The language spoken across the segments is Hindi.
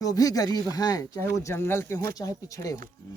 जो भी गरीब हैं, चाहे वो जंगल के हों चाहे पिछड़े हों,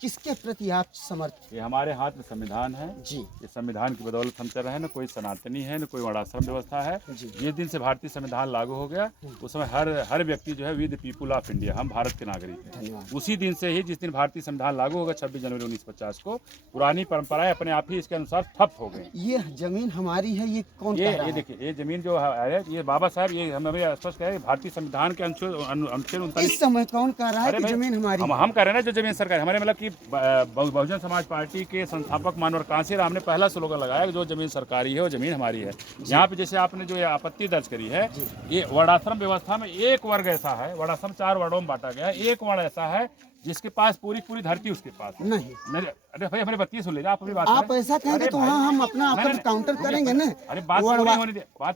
किसके प्रति आप समर्थ? ये हमारे हाथ में संविधान है जी ये संविधान की बदौलत हम चल रहे हैं। न कोई सनातनी है न कोई वर्णाश्रम व्यवस्था है। जी। जिस दिन से भारतीय संविधान लागू हो गया उस समय हर व्यक्ति जो है we the people of India, हम भारत के नागरिक हैं। धन्यवाद। उसी दिन से ही जिस दिन भारतीय संविधान लागू होगा 26 जनवरी 1950 को, पुरानी परंपराएं अपने आप ही इसके अनुसार ठप हो गई। ये जमीन हमारी है, ये कौन कह रहा ये है? देखिए, ये जमीन जो है ये बाबा साहब, ये हमें स्पष्ट कहे भारतीय संविधान के अनुच्छेद इस 39। समय कौन कह रहा है अरे कि भाई, जमीन हमारी हम कह रहे हैं ना, जो जमीन सरकार हमारे मतलब कि बहुजन समाज पार्टी के संस्थापक मानवर कांसीराम ने पहला स्लोगन लगाया कि जो जमीन सरकारी है वो जमीन हमारी है। यहाँ पे जैसे आपने जो ये आपत्ति दर्ज करी है, ये वर्णाश्रम व्यवस्था में एक वर्ग ऐसा है, वर्णाश्रम 4 वर्गों में बांटा गया है, एक वर्ण ऐसा है जिसके पास पूरी धरती उसके पास है। नहीं। अरे भाई हमारे बत्ती सुन लीजिए, आप अपनी बात आप करें। ऐसा कहेंगे अरे तो भाई, वहाँ हम अपना नहीं, आपका नहीं, काउंटर करेंगे ना। अरे बात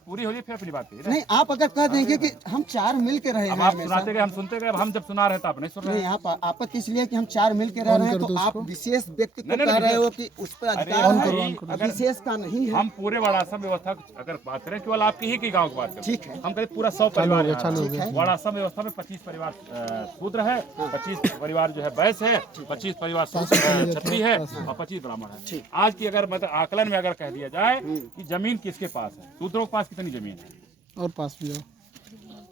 पूरी हो रही फिर अपनी बात करिए। नहीं, आप अगर कह देंगे कि हम 4 मिल के रहे अब हैं आप हमेशा। सुनाते गए, हम सुनते गए, अब हम जब सुना रहे तो आप नहीं सुन रहे। नहीं, आप आपत्ति इसलिए कि हम 4 मिल के रह रहे हैं तो आप विशेष व्यक्ति को कह रहे हो कि उस पर अधिकार है, विशेष का नहीं है। हम पूरे वर्णाश्रम व्यवस्था अगर बात करें, केवल आपकी ही की गांव की बात करें, ठीक है। हम कहते पूरा 100 परिवार है। वर्णाश्रम व्यवस्था में 25 परिवार शूद्र है, 25 परिवार जो है वैश्य है, 25 परिवार क्षत्रिय है और 25 ब्राह्मण है। आज की अगर मतलब आकलन में अगर कह दिया जाए कि जमीन किसके पास है, शूद्रों के पास कितनी जमीन है और पास भी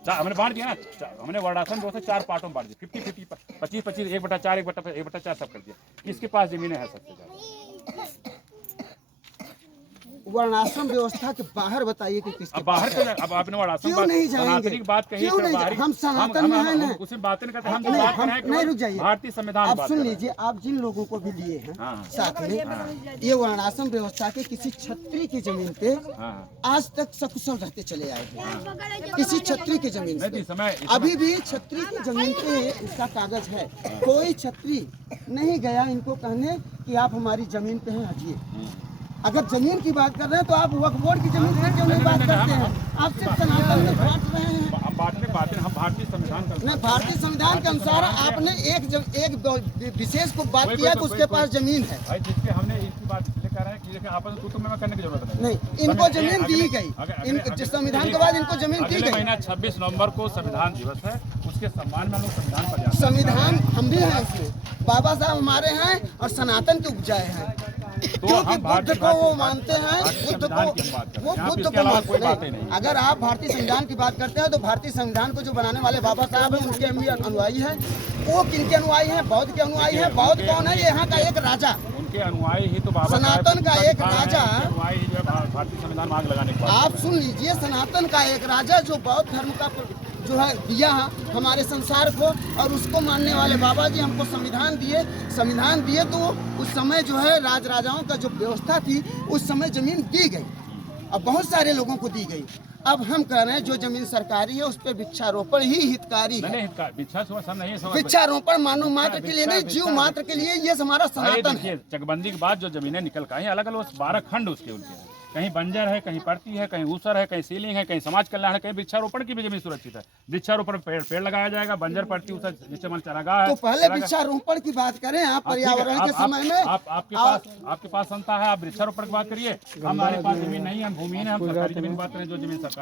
हमने बांट दिया ना, हमने वर्णाश्रम व्यवस्था 4 पार्टों में बांट दिया, 50-50, 25-25, 1/4, 1/4 सब कर दिया। किसके पास जमीनें है सबसे ज्यादा? वर्णाश्रम व्यवस्था के बाहर बताइए कि किसके अब बाहर के अब आपने वर्णाश्रम क्यों नहीं जाएंगे? सनातनी की बात कही, क्यों नहीं? हम सनातन में हैं ना। उसी बातें करते हैं, हम नहीं, बात कर रहे हैं नहीं, कि रुक जाइए। भारतीय संविधान आप बात सुन कर रहे लीजिए, आप जिन लोगों को भी लिए हैं हाँ। साथ में, ये वर्णाश्रम व्यवस्था के किसी छत्री की जमीन पे हैं। हाँ। आज तक सकुशल रहते चले आए हैं। किसी छत्री की जमीन नहीं, पे इस समय अभी भी छत्री की जमीन पे इसका कागज है। कोई छत्री नहीं गया इनको कहने कि आप हमारी जमीन पे हैं, हटिए। अगर जमीन की बात कर रहे हैं तो आप वक्फ बोर्ड की जमीन पे क्यों नहीं बात करते हैं? आप सिर्फ सनातन में बांट रहे हैं। हम बातें हम भारतीय संविधान का नहीं, भारतीय संविधान के अनुसार आपने एक विशेष को बात किया कि उसके पास जमीन है। भाई, जिसके हमने इसकी बात इसलिए कर रहे हैं कि देखिए आपस में कुटुंब में करने की जरूरत नहीं, इनको जमीन दी गई। संविधान के बाद इनको जमीन दी अगले गई। महीना 26 नवंबर को संविधान दिवस है, उसके सम्मान में हम लोग संविधान पर जाते हैं। संविधान हम भी हैं इसमें, बाबा साहब हमारे हैं और सनातन के उपजाए हैं। क्योंकि बुद्ध को वो मानते हैं, बुद्ध को वो बुद्ध को मानते हैं। अगर आप भारतीय संविधान की बात करते हैं तो भारतीय संविधान को जो बनाने वाले बाबा साहब हैं उनके हम भी अनुयायी हैं। वो किनके अनुयायी हैं? बौद्ध के अनुयायी हैं। बौद्ध कौन है? यहाँ का एक राजा, उनके अनुयायी ही तो बाबा सनातन का एक राजा, अनुयायी ही जो है भारतीय संविधान में आग लगाने के बाद। आप सुन लीजिए, सनातन का एक राजा जो बौद्ध धर्म का जो है दिया हमारे संसार को, और उसको मानने वाले बाबा जी हमको संविधान दिए तो उस समय जो है राजाओं का जो व्यवस्था थी उस समय जमीन दी गई और बहुत सारे लोगों को दी गई। अब हम कह रहे हैं जो जमीन सरकारी है उस पर वृक्षारोपण ही हितकारी है। वृक्षारोपण मानव मात्र के लिए नहीं, जीव मात्र के लिए ये हमारा सनातन है। चकबंदी के बाद जो जमीनें निकल कर आई, अलग अलग 12 खंड उसके उनके हैं। कहीं बंजर है, कहीं परती है, कहीं ऊसर है, कहीं सीलिंग है, कहीं समाज कल्याण है, कहीं वृक्षारोपण की भी जमीन सुरक्षित है। वृक्षारोपण पेड़ लगाया जाएगा, बंजर परती ऊसर नीचे मन चारागाह है। तो पहले वृक्षारोपण की बात करें आप पर्यावरण के समय में। आपके पास संस्था है, आप वृक्षारोपण की बात करिए। हमारे पास जमीन नहीं है, हम भूमिहीन है, हम सरकारी जमीन की बात करें, जो जमीन सरकारी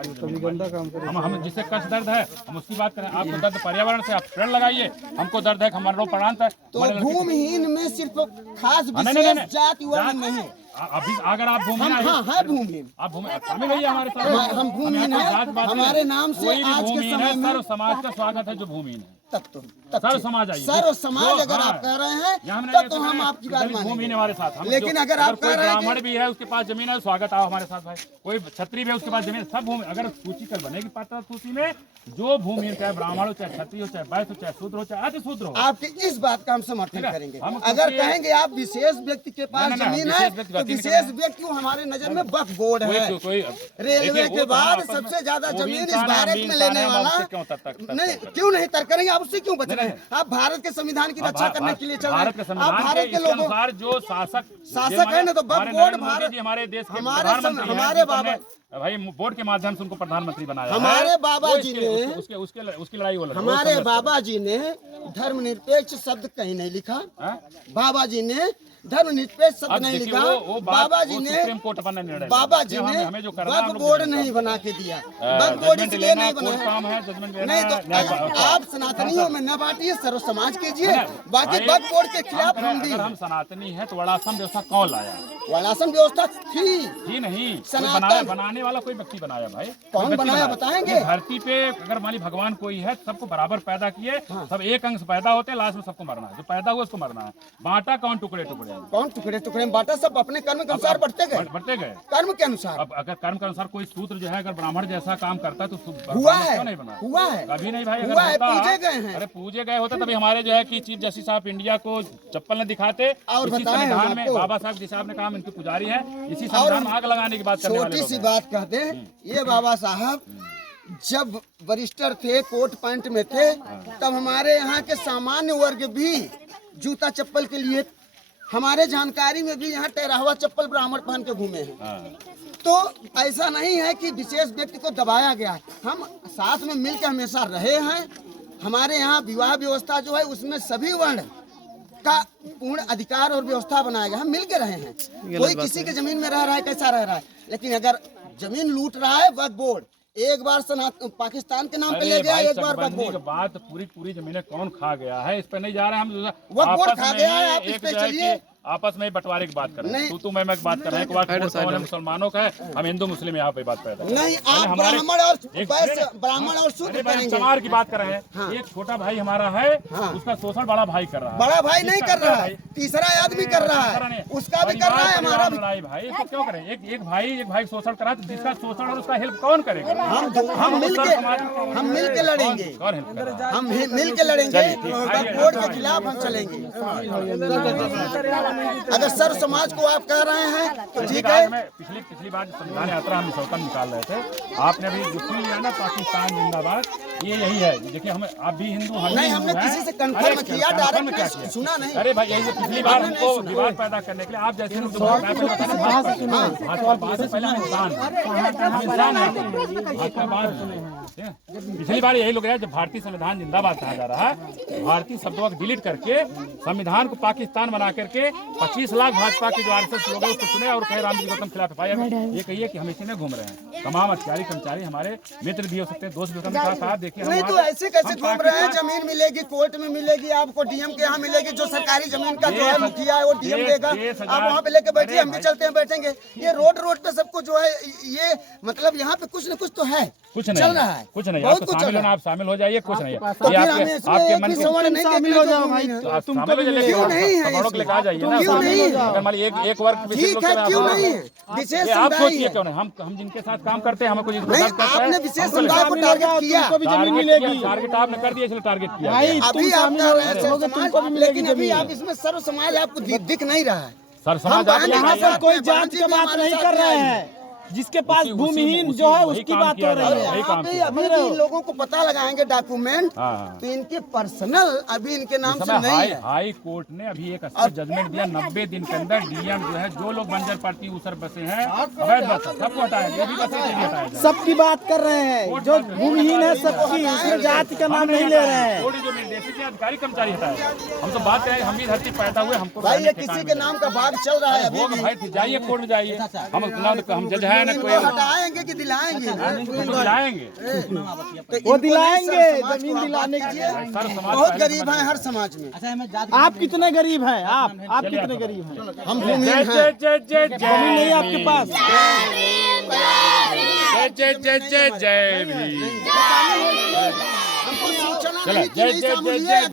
हम जिससे कष्ट दर्द है हम उसकी बात करें। आपको दर्द पर्यावरण से, आप पेड़ लगाइए। हमको दर्द है, हमारा प्रांत है। तो भूमिहीन में सिर्फ खास विशेष जाति वर्ग नहीं। अभी अगर आप भूमिहीन भूमिहीन, आप शामिल होइए हमारे साथ। हम भूमिहीन हैं, हमारे नाम से आज के समय में सर्व समाज का स्वागत है जो भूमिहीन है। सर्व समाज आइए, सर्व समाज अगर आप कह रहे हैं तब तो हम आपकी बात भूमिहीन हमारे साथ। लेकिन अगर आप कह रहे हैं ब्राह्मण भी है उसके पास जमीन है, स्वागत आओ हमारे साथ भाई। कोई क्षत्रिय भी है उसके पास जमीन, सब भूमि। अगर सूची कल बनेगी पात्र सूची में, जो भूमिहीन चाहे ब्राह्मण हो, चाहे क्षत्रिय हो, चाहे वैश्य हो, चाहे शूद्र हो, चाहे अति शूद्र हो, आपकी इस बात का हम समर्थन करेंगे। अगर कहेंगे आप विशेष व्यक्ति के पास जमीन है तो विशेष व्यक्ति हमारे नजर में वक्फ बोर्ड है। रेलवे के बाद सबसे ज्यादा जमीन इस भारत में लेने वाला नहीं, क्यों नहीं तर्क करेंगे? आप उससे क्यों बच रहे हैं? आप भारत के संविधान की रक्षा करने के लिए चल रहे हैं। आप भारत के लोगों जो शासक है ना, तो वक्फ बोर्ड भारत हमारे देश के हमारे बाबा भाई बोर्ड के माध्यम से उनको प्रधानमंत्री बनाया। हमारे बाबा जी ने उसकी लड़ाई वो लड़ा। हमारे बाबा जी ने धर्मनिरपेक्ष शब्द कहीं नहीं लिखा। बाबा जी ने धर्मनिरपेक्ष शब्द अब नहीं देखिए, लिखा। वो बात बाबा जी वो ने सुप्रीम कोर्ट अपना निर्णय बाबा लेगा। जी हमें- ने हमें जो करना है, हम वक्फ लोग बोर्ड जजमेंट नहीं बना के दिया। वक्फ जजमेंट बोर्ड इसलिए लेना नहीं कोर्ट बना। काम है, जजमेंट लेना नहीं तो न्याय- आप सनातनियों में न बांटिए, सर्व समाज कीजिए। है ना? बाकी भाई, वक्फ बोर्ड के खिलाफ हम भी अगर हम सनातनी हैं तो वर्णाश्रम व्यवस्था कौन लाया? वर्णाश्रम व्यवस्था थी। जी नहीं, कोई सनातन- बनाने वाला कोई व्यक्ति बनाया भाई। कौन कोई व्यक्ति बनाया बनाया। बताएंगे? ये धरती पे अगर मान ली भगवान कोई है, सबको बराबर पैदा किए, सब एक अंश पैदा होते हैं, लास्ट में सबको मरना है। जो पैदा हुआ उसको मरना है। बांटा कौन टुकड़े टुकड़े? कौन टुकड़े टुकड़े में बांटा? सब अपने कर्म के अनुसार बढ़ते गए, बढ़ते गए। कर्म के अनुसार। अब अगर कर्म के अनुसार कोई सूत्र जो है अगर ब्राह्मण जैसा काम करता है तो हुआ ब्राह्मण है, क्यों नहीं बना? हुआ है, कभी नहीं भाई। हुआ है, अगर होता- पूजे गए हैं। अरे पूजे गए होते तभी हमारे जो है कि चीफ जस्टिस ऑफ इंडिया को चप्पल न दिखाते। और इसी बताएं संविधान हम में आपको। बाबा साहब जिस आपने कहा इनके पुजारी है, इसी संविधान में आग लगाने की बात करने वाले छोटी लोग सी हैं। बात कहते हैं, ये बाबा साहब जब वरिष्ठर थे, कोट पैंट में थे, तब हमारे यहाँ के सामान्य वर्ग भी जूता चप्पल के लिए, हमारे जानकारी में भी यहाँ टेराहुआ चप्पल ब्राह्मण पहन के घूमे हैं। हाँ। तो ऐसा नहीं है कि विशेष व्यक्ति को दबाया गया है। हम साथ में मिलकर हमेशा रहे हैं। हमारे यहाँ विवाह व्यवस्था जो है उसमें सभी वर्ण का पूर्ण अधिकार और व्यवस्था बनाया गया। हम मिल के रहे हैं। कोई किसी के जमीन में रह रहा है, कैसा रह रहा है, लेकिन अगर जमीन लूट रहा है वक्फ बोर्ड, एक बार पाकिस्तान के नाम पे ले गया, एक बार वक्फ चकबंदी बोर्ड। के बाद पूरी जमीनें कौन खा गया है, इस पे नहीं जा रहे हम। वक्फ बोर्ड आपस खा में गया ही है, आप इस एक पे जो है चलिए। कि आपस में ही बंटवारे की बात कर रहे हैं। नहीं। तू मैं बात कर रहे हैं। एक बार कौन है मुसलमानों का है, हम हिंदू मुस्लिम यहाँ पे बात पैदा कर रहे हैं। नहीं, पहले आप हमारे- ब्राह्मण और एक- वैश्य, ब्राह्मण और शूद्र अरे भाई, हम करेंगे। समाज की बात कर रहे हैं। हाँ। एक छोटा भाई हमारा है, हाँ। उसका शोषण बड़ा भाई कर रहा है। बड़ा भाई नहीं कर रहा है, भाई। तीसरा आदमी कर रहा है, उसका भी कर रहा है, हमारा भी। लड़ाई भाई, तो क्यों करें? एक भाई शोषण करा तो जिसका शोषण और उसका हेल्प कौन करेगा? हम मिल मुसलमान के समाज- हम मिल के लड़ेंगे। कौन हेल्प कर रहा है? हम मिल के लड़ेंगे। चलिए, ठीक है। वक्फ बोर्ड के खिलाफ हम चलेंगे। अगर सर्व समाज को आप कह रहे हैं तो ठीक है। पिछली बार संविधान यात्रा हम निकल निकाल रहे थे, आपने अभी जो सुन लिया ना, पाकिस्तान जिंदाबाद, ये यही है। देखिए हमें आप भी हिंदू, हम भी नहीं, हिंदू हमने हैं। किसी से कंफर्म अरे, किया, कंफर्म डायरेक्ट क्या किया? सुना नहीं। अरे भाई, यही पिछली बार हमको विवाद पैदा करने के लिए आप जैसे लोग जो भाजपा से पहले हम इंसान है, इंसान है, भाजपा बाद में। ठीक है? पिछली बार यही लोग है, जब भारतीय संविधान जिंदाबाद कहा जा रहा है, भारतीय शब्दों को डिलीट करके संविधान को पाकिस्तान बना करके 25 लाख भाजपा के जो आरएसएस लोग हैं उसको चुने और कहे राम जी गौतम खिलाफ ये कहिए कि हम इसी में घूम रहे हैं। तमाम अधिकारी कर्मचारी हमारे मित्र भी हो सकते हैं, दोस्त भी हो सकते हैं। साथ देखिए नहीं तो ऐसे कैसे घूम रहे हैं? जमीन मिलेगी, कोर्ट में मिलेगी, आपको डीएम के यहाँ मिलेगी। जो सरकारी जमीन का जो है मुखिया है वो डीएम देगा। आप वहाँ पे लेके बैठिए, हम भी चलते हैं, बैठेंगे। ये रोड पे सबको जो है, ये मतलब यहाँ पे कुछ न कुछ तो है, कुछ नहीं चल रहा है, कुछ नहीं। बहुत आप कुछ शामिल चल होना, रहा है। आप शामिल हो जाइए, कुछ नहीं है। तो ये फिर हमें आपके इसमें आपके एक मन भी के सवर्ण नहीं शामिल हो जाओ भाई। तुमको भी क्यों नहीं है सबों को लेकर आ जाइए ना। क्यों नहीं है? अगर मान लीजिए एक वर्ग के विशेष ठीक लोग है, के क्यों आप- नहीं है? विशेष ये आप समुदाय सोचिए है। क्यों नहीं? हम जिनके साथ काम करते हैं हमें कुछ नहीं, आपने विशेष समुदाय को टारगेट किया। टारगेट आपने कर दिया, इसलिए टारगेट किया भाई, अभी तुम आप शामिल कह हो रहे हैं गए, सर्व तो समाज, तुमको भी मिलेगी लेकिन अभी जमीन। आप इसमें सर्व समाज आपको दिख नहीं रहा है। सर समाज हम आप यहाँ यहाँ पर कोई पे जात के बात नहीं कर रहे हैं। जिसके पास भूमिहीन जो है वही उसकी काम बात किया हो जा रहा रही है। है। वही काम अभी किया। अभी भी इन लोगों को पता लगाएंगे डॉक्यूमेंट, हाँ। तो इनके पर्सनल अभी इनके नाम से समय नहीं है। हाई कोर्ट ने अभी एक अच्छा जजमेंट दिया, 90 दिन के अंदर डीएम जो है, जो लोग बंजर पड़ती उसर बसे हैं, अवैध बस सबको हटाएंगे, ये भी बसे नहीं हटाया जाए। सबकी बात कर रहे हैं, जो भूमिहीन है सबकी, उसमें जाति का नाम नहीं ले रहे हैं। थोड़ी जो निर्देशित है, अधिकारी कर्मचारी हटाए। हम तो बात है, हम भी धरती पैदा हुए, हमको भाई रहने ये ठिकाना किसी के मिले। नाम का भाग चल रहा है अभी होगा भी। भाई, जाइए कोर्ट में जाइए। हम जज है ना इनको कोई, हटाएंगे कि दिलाएंगे? तो दिलाएंगे। तो वो इनको दिलाएंगे, नहीं, समाज जमीन को आप दिलाने बात के कीजिए। सर समाज बहुत पहले गरीब है हर समाज में। आप कितने गरीब हैं? आप कितने गरीब हैं? हम जय भूमिहीन जय हैं। जय जय जय जमीन नहीं है आपके पास? जय जय जय जय जय भीम। हमको सूचना चलो, नहीं कि जय नहीं जय शामिल जय है। जय